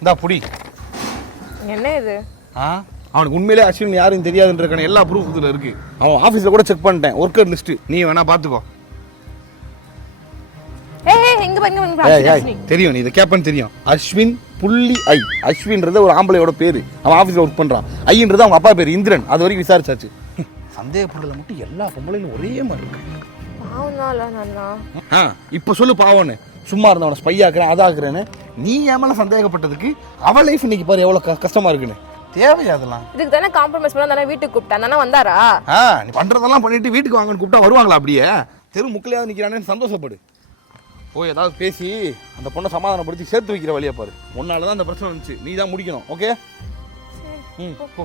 இந்தா புடி. என்ன இது? அவனுக்கு உண்மையிலே அஸ்வின் யாரும் தெரியாதுன்றக்கான எல்லா ப்ரூஃப் இதில் இருக்கு. அவன் ஆஃபீஸில் கூட செக் பண்ணிட்டேன், ஒர்க்கர் லிஸ்ட்டு. நீ வேணா பார்த்துக்கோ. தெரியும், நீ இதை கேப்பன்னு தெரியும். அஸ்வின் புள்ளி ஐ. அஸ்வின்றது ஒரு ஆம்பளையோட பேரு. அவன் ஆஃபீஸில் ஒர்க் பண்ணுறான். ஐன்றது அவங்க அப்பா பேர் இந்திரன். அது வரைக்கும் விசாரிச்சாச்சு. சந்தேகப்படுறதுல மட்டும் எல்லா பொம்பளையும் ஒரே மாதிரி இருக்கு. இப்போ சொல்லு பாவன்னு. சும்மா இருந்தவனை ஸ்பை ஆக்குறேன் அதாக்குறேன்னு நீ ஏமால சந்தேகப்பட்டதுக்கு அவள் லைஃப் இன்னைக்கு பாரு எவ்வளவு கஷ்டமா இருக்குன்னு. தேவையா அதெல்லாம்? இதுக்கு தானே காம்ப்ரமைஸ் பண்ணா தானே வீட்டுக்கு கூப்பிட்டா தானே வந்தாரா? நீ பண்றதெல்லாம் பண்ணிட்டு வீட்டுக்கு வாங்கன்னு கூப்பிட்டா வருவாங்களா? அப்படியே தெரு முக்கிலையாவது நிக்கிறானேன்னு சந்தோஷப்படு. போய் ஏதாவது பேசி அந்த பொண்ணை சமாதானப்படுத்தி சேர்த்து வைக்கிற வழியா பாரு. உன்னாலதான் அந்த பிரச்சனை வந்துச்சு, நீ தான் முடிக்கணும். ஓகே? போ.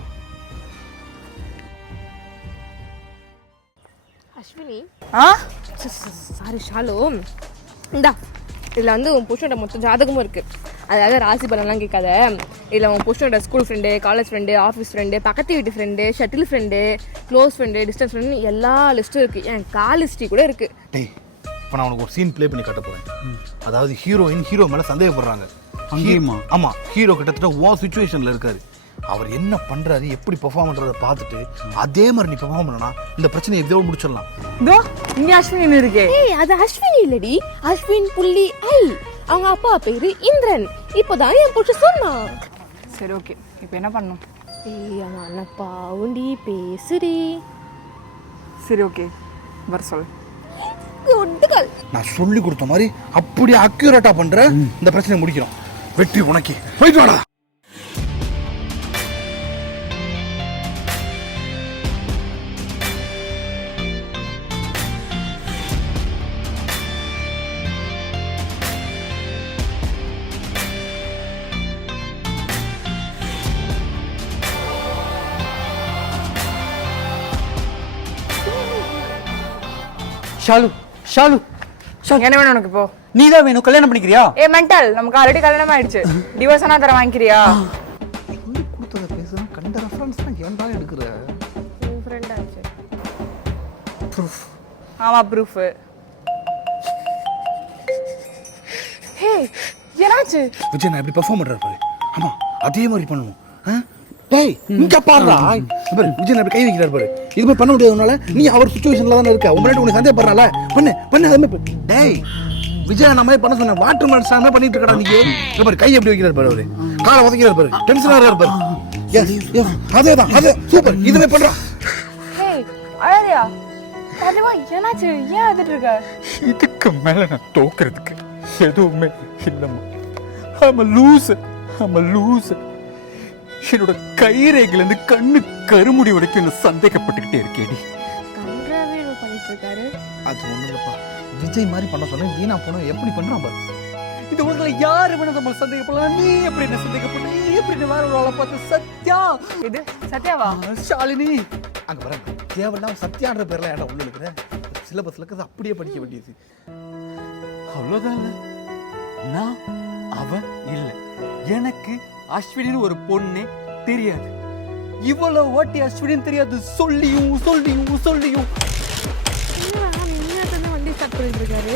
அஸ்வினி சாரி ஷாலு, இந்தா இதில் வந்து உன் புருஷனோட மொத்த ஜாதகமும் இருக்குது. அதாவது ராசி பலன்லாம் கேட்காத. இதில் உன் புருஷனோட school friend, college friend, office friend, பக்கத்து வீட்டு friend, shuttle friend, close friend, distance friend எல்லா லிஸ்ட்டும் இருக்குது. என் கால் ஹிஸ்ட்ரி கூட இருக்குது. டேய், இப்போ நான் உனக்கு ஒரு சீன் ப்ளே பண்ணி காட்ட போகிறேன். அதாவது ஹீரோயின் ஹீரோ மேலே சந்தேகப்படுறாங்க. ஆமாம், ஹீரோ கிட்டத்தட்ட ஓ சுச்சுவேஷனில் இருக்காரு. அவர் என்ன பண்றாரு, எப்படி பெர்ஃபார்ம் பண்றதை பார்த்துட்டு அதே மாதிரி நீ பெர்ஃபார்ம் பண்ணனா இந்த பிரச்சனையை எவ்வளோ முடிச்சிடலாம். இதோ இங்க அஸ்வினி இருக்கே. அது அஸ்வினி இல்லடி, அஸ்வின் புள்ளி ஐ. அவங்க அப்பா பேரு இந்திரன். இப்போதான் என் புருஷன் சொன்னான். சரி ஓகே, இப்போ என்ன பண்ணணும்? அவன் அண்ணப்பா உண்டி பேசுடி. சரி ஓகே, வர சொல். நான் சொல்லி கொடுத்த மாதிரி அப்படியே அக்யூரேட்டா பண்ற இந்த பிரச்சனை முடிக்கிறோம். வெற்றி உனக்கு. போயிட்டு வாடா. ஷாலு ஷாலு என்ன வேணும் உனக்கு? இப்போ நீ தான் வேணும். கல்யாணம் பண்ணிக்கிறியா? மென்டல், நமக்கு ஆல்ரெடி கல்யாணம் ஆயிடுச்சு. டிவோர்ஸ் ஆனா தர வாங்கிக்கிறியா? சொல்லி கொடுத்தத பேசுறேன், கண்ட ரெஃபரன்ஸ் தான் ஏன்டா எடுக்குற? உன் ஃப்ரெண்ட் ஆச்சு. ப்ரூஃப். ஆமா ப்ரூஃப். ஹே என்னாச்சு? விஜய் நான் எப்படி பெர்ஃபார்ம் பண்றாரு பாரு. ஆமா, அதே மாதிரி பண்ணணும். டேய் இங்க பாருடா. பாரு விஜய் அப்படி கை வைக்கிறாரு பாரு. இது மாதிரி பண்ண முடியாதனால நீ அவர் சிச்சுவேஷன்ல தான இருக்க. உன் உனக்கு சந்தேகப்படுறால. பண்ணு அதே மாதிரி. டேய் விஜய் நான் மாதிரி பண்ண சொன்ன வாட்டர் மேன் சாமே பண்ணிட்டு இருக்கடா நீ. இங்க பாரு கை எப்படி வைக்கிறாரு பாரு. அவரு காலை உதைக்கிறாரு பாரு. டென்ஷனா இருக்காரு பாரு. எஸ் அதேதான், அதே சூப்பர். இதுவே பண்றா. ஹே அழறியா? அதுவா என்னாச்சு? ஏன் அழுதுட்டு இருக்க? இதுக்கு மேல நான் தோக்குறதுக்கு எதுவுமே இல்லம்மா. I'm a loser. என்னோட கைரேகையில இருந்து கண்ணு கருமுடி வரைக்கும் என்ன சந்தேகப்பட்டுக்கிட்டே இருக்கேடி. பண்ணிட்டு இருக்காரு. அது ஒண்ணு இல்லப்பா, விஜய் மாதிரி பண்ண சொன்னேன். வீணா போன எப்படி பண்றான் பாரு. இந்த உலகத்துல யாரு வேணா நம்ம சந்தேகப்படலாம். நீ எப்படி என்ன சந்தேகப்பட்ட? நீ எப்படி வேற ஒரு ஆளை பார்த்து சத்யா? இது சத்யாவா? ஷாலினி அங்க வர தேவையில்லாம சத்யான்ற பேர்ல ஏன்டா உள்ள இருக்கிற? சிலபஸ்ல இருக்கிறது அப்படியே படிக்க வேண்டியது. அவ்வளவுதான். நான் அவன் இல்ல. எனக்கு அஸ்வினின்னு ஒரு பொண்ணே தெரியாது. இவ்வளவு வாட்டி அஸ்வினின்னு தெரியாது சொல்லியும் வண்டி ஸ்டார்ட் பண்ணிட்டு இருக்காரு.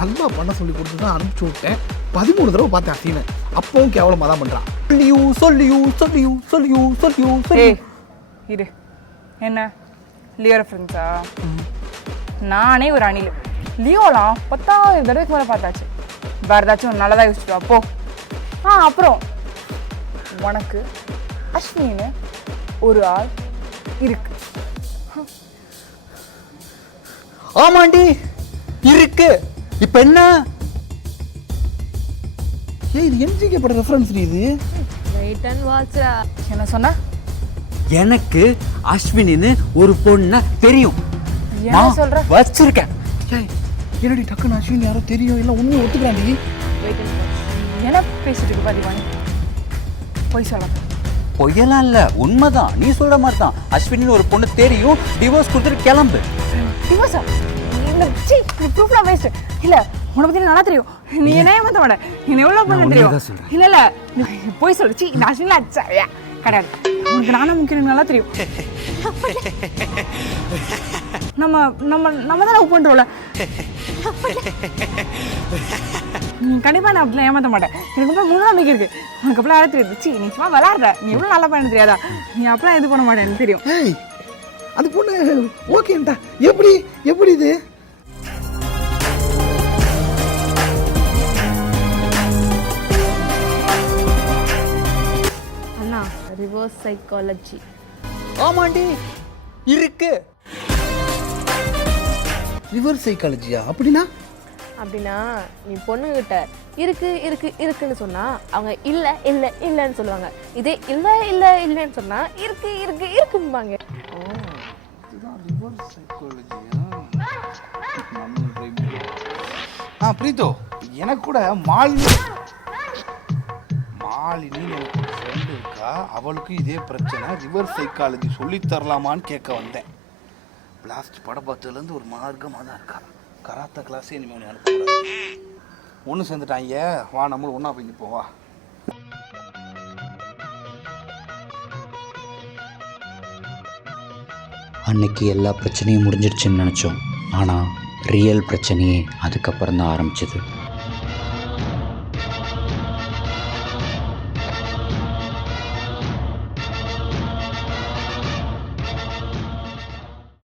நல்லா பண்ண சொல்லி கொடுத்து தான் அனுப்பிச்சு விட்டேன். 13 தடவை பார்த்தேன் அசீனை. அப்பவும் கேவலமா தான் பண்றான். சொல்லியும் இரு. என்ன லியோ ரெஃபரன்ஸா? நானே ஒரு அணில். லியோலாம் 10,000 தடவைக்கு மேலே பார்த்தாச்சு. வேற ஏதாச்சும் நல்லதாக யோசிச்சுட்டு அப்போ. அப்புறம் உனக்கு அஸ்வினின்னு ஒரு ஆள் இருக்கு. ஆமாண்டி இருக்கு. இப்ப என்ன? இது என்ஜிகே பட ரெஃபரன்ஸ் இது. Wait and watch. என்ன சொன்ன? எனக்கு அஸ்வினின்னு ஒரு பொண்ண தெரியும். என்ன சொல்ற? வச்சிருக்கேன். என்னடி டக்குன்னு அஸ்வின் யாரோ தெரியும் இல்லை ஒன்றும் ஒத்துக்கிறாண்டி. Wait and watch. என்ன பேசிட்டு இருக்கு பாதிவாணி? போய் சொல்ல. பொய்யெல்லாம் இல்ல, உண்மைதான். நீ சொல்ற மாதிரி தான். அஸ்வினின்னு ஒரு பொண்ணு தெரியும். டிவோர்ஸ் கொடுத்துட்டு கிளம்பு. டிவோர்ஸா? இந்த ப்ரூஃப்லாம் வேஸ்ட். இல்ல உன்னை பத்தி நல்லா தெரியும். நீ என்ன ஏமாத்த மாட்ட. நீ எவ்வளவு பண்ண தெரியும். இல்ல போய் சொல்லு. இந்த அஸ்வின்ல கிடையாது. உனக்கு நானும் முக்கியம் நல்லா தெரியும். நம்ம நம்ம நம்ம தான் லவ் பண்றோம்ல. நீ கண்டிப்பா நான் அப்படிலாம் ஏமாத்த மாட்டேன். எனக்கு அப்புறம் முழு நம்பிக்கை இருக்கு. உனக்கு அப்பெல்லாம் அழ தெரியுது. சீ நீ சும்மா விளாடுற. நீ எவ்வளவு நல்லா பண்ண தெரியாதா? நீ அப்பெல்லாம் இது பண்ண மாட்டேன், எனக்கு தெரியும். ஏய் அந்த பொண்ணு ஓகேன்டா. எப்படி எப்படி இது? அண்ணா ரிவர்ஸ் சைக்காலஜி. ஆமாண்டி இருக்கு. ரிவர்ஸ் சைக்காலஜியா? அப்படின்னா அப்படின்னா நீ பொண்ணுகிட்ட இருக்கு இருக்கு இருக்குன்னு சொன்னா அவங்க இல்ல இல்ல இல்லன்னு சொல்லுவாங்க. இதே இல்ல இல்ல இல்லன்னு சொன்னா இருக்கு இருக்கு இருக்கும்பாங்க. இதுதான் ரிவர்ஸ் சைக்காலஜியா? பிரீத்தோ, எனக்கு கூட மாலினி எனக்கு ஃப்ரெண்டு இருக்கா. அவளுக்கு இதே பிரச்சனை. ரிவர்ஸ் சைக்காலஜி சொல்லி தரலாமான்னு கேட்க வந்தேன். லாஸ்ட் படம் பார்த்ததுலேருந்து ஒரு மார்க்கமாக தான் இருக்கா. கராத்தா கிளாஸே இனிமேல் ஒன்று அனுப்பக்கூடாது. ஒன்று சேர்ந்துட்டாங்க. வா நம்மளும் ஒன்றா போய் போவா. அன்னைக்கு எல்லா பிரச்சனையும் முடிஞ்சிடுச்சுன்னு நினச்சோம். ஆனால் ரியல் பிரச்சனையே அதுக்கப்புறம் தான் ஆரம்பிச்சது.